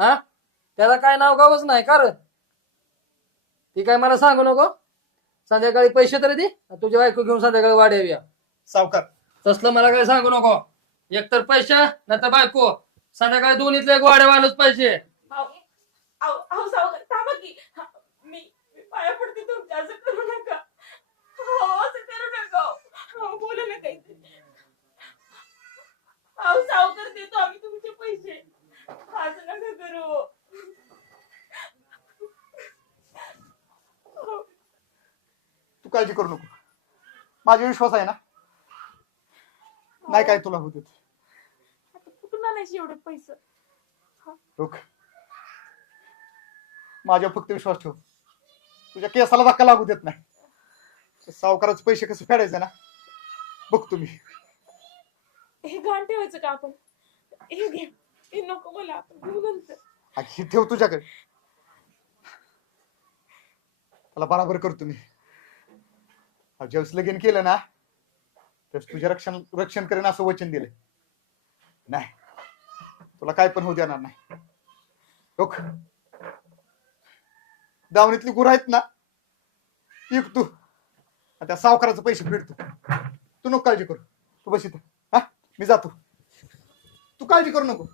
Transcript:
हा त्याला काय नाव गावच नाही का रे? ती काय मला सांगू नको. संध्याकाळी पैसे तरी दे, तुझ्या बायको घेऊन संध्याकाळी वाड्यावर या. सावकार तसलं मला काय सांगू नको. एकतर पैसे नाही तर बायको. संध्याकाळी दोन्हीतले एक वाड्यावानच पाहिजे. अहो सावकार थांबा की. मी पाया पडते तुमच्या, असं करू नका. असं करू नका. बोला ना काहीतरी. अहो सावकार देतो आम्ही तुमचे पैसे. असं नका करू. तू काळजी करू नको, माझा विश्वास आहे ना. नाही काय तुला होत. आता कुठून आणायचे एवढे पैसे? लोक माझ्या फक्त विश्वास ठेव, तुझ्या केसाला धक्का लागू देत नाही. सावकाराचे पैसे कसे फेडायचे ना बघ तुम्ही. हे घाण ठेवायचं का आपण? हे घे. हे नको मला, आपण घेऊ नंतर. हे ठेव तुझ्याकडे, त्याला बराबर करतो मी. ज्यावेळेस लगीन केलं ना त्यावेळेस तुझ्या रक्षण करेन असं वचन दिलंय. नाही तुला काय पण होऊ देणार नाही. लोक दावणीतली गुरं आहेत ना, एक तू त्या सावकाराचे पैसे फेडतो. तू नको काळजी करू, तू बस इथं. हा मी जातो, तू काळजी करू नको.